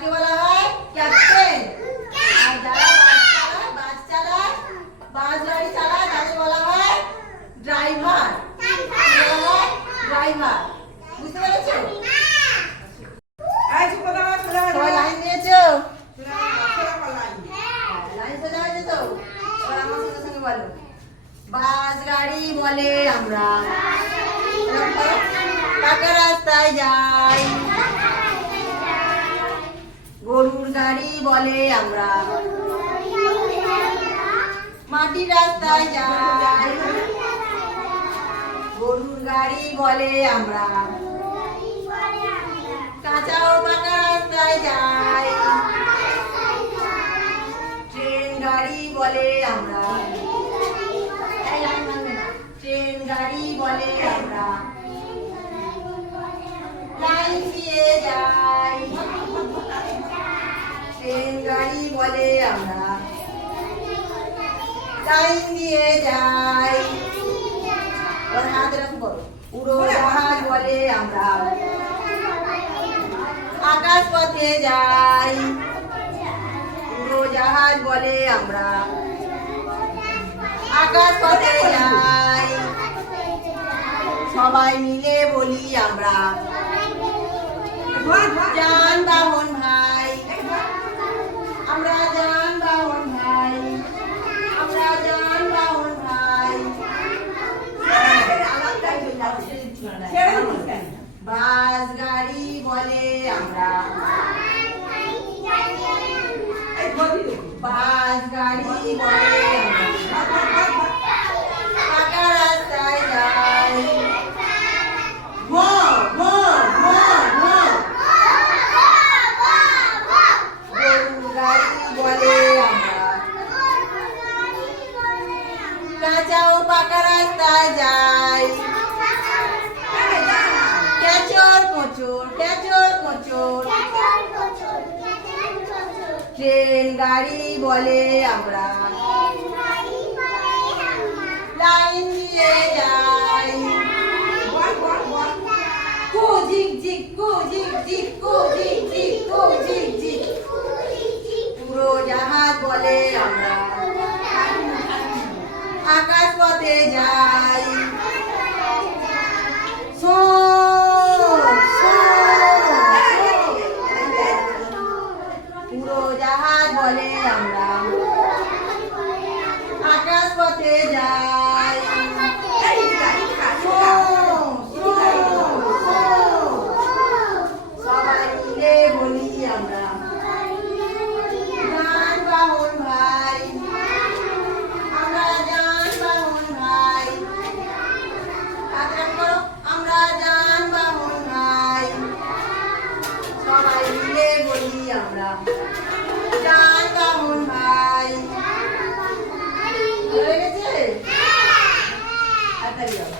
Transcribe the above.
তাকে বলা হয় ক্যাপ্টেন। আর যারা বাস চালায় বাস চালায় বাস গাড়ি চালায় তাকে বলা হয় ড্রাইভার। বলা হয় ড্রাইভার। বুঝতে পেরেছ? হয়ে সবাই লাইন দিয়েছ? হয়ে- লাইন। লাইন সোজা হয়েছে তো। আমার সঙ্গে সঙ্গে বলো। বাস গাড়ি বলে আমরা। পাকা রাস্তায় যাই। গরুর গাড়ি বলে আমরা। মাটির রাস্তায় যাই। গরুর গাড়ি বলে আমরা। কাঁচা ও পাকা রাস্তায় যাই। ট্রেন গাড়ি বলে আমরা। ট্রেন গাড়ি বলে আমরা। লাইন দিয়ে যাই। লাইন দিয়ে যাই। হাত এরকম করো। উড়োজাহাজ বলে আমরা। আকাশ পথে যাই। উড়োজাহাজ বলে আমরা। আকাশ পথে যাই। সবাই মিলে বলি আমরা। ধর। যানবাহন ভাই আমরা যানবাহন ভাই আমরা যানবাহন ভাই ছেড়ে দিস কেন? বাস গাড়ি বলে আমরা এই ধরবি তো। বাস গাড়ি। পাকা রাস্তায় যাই মো মো মো মো গরুর গাড়ি বলে আমরা কাঁচা ও পাকা রাস্তায় যাই না। কেচর কেচর কোচর ট্রেন গাড়ি বলে আমরা। লাইন দিয়ে যাই। কু কু, ঝিক ঝিক, কু, ঝিক ঝিক, কু, ঝিক পুরো বলে আমরা। আকাশ পথে যাই। тарелок.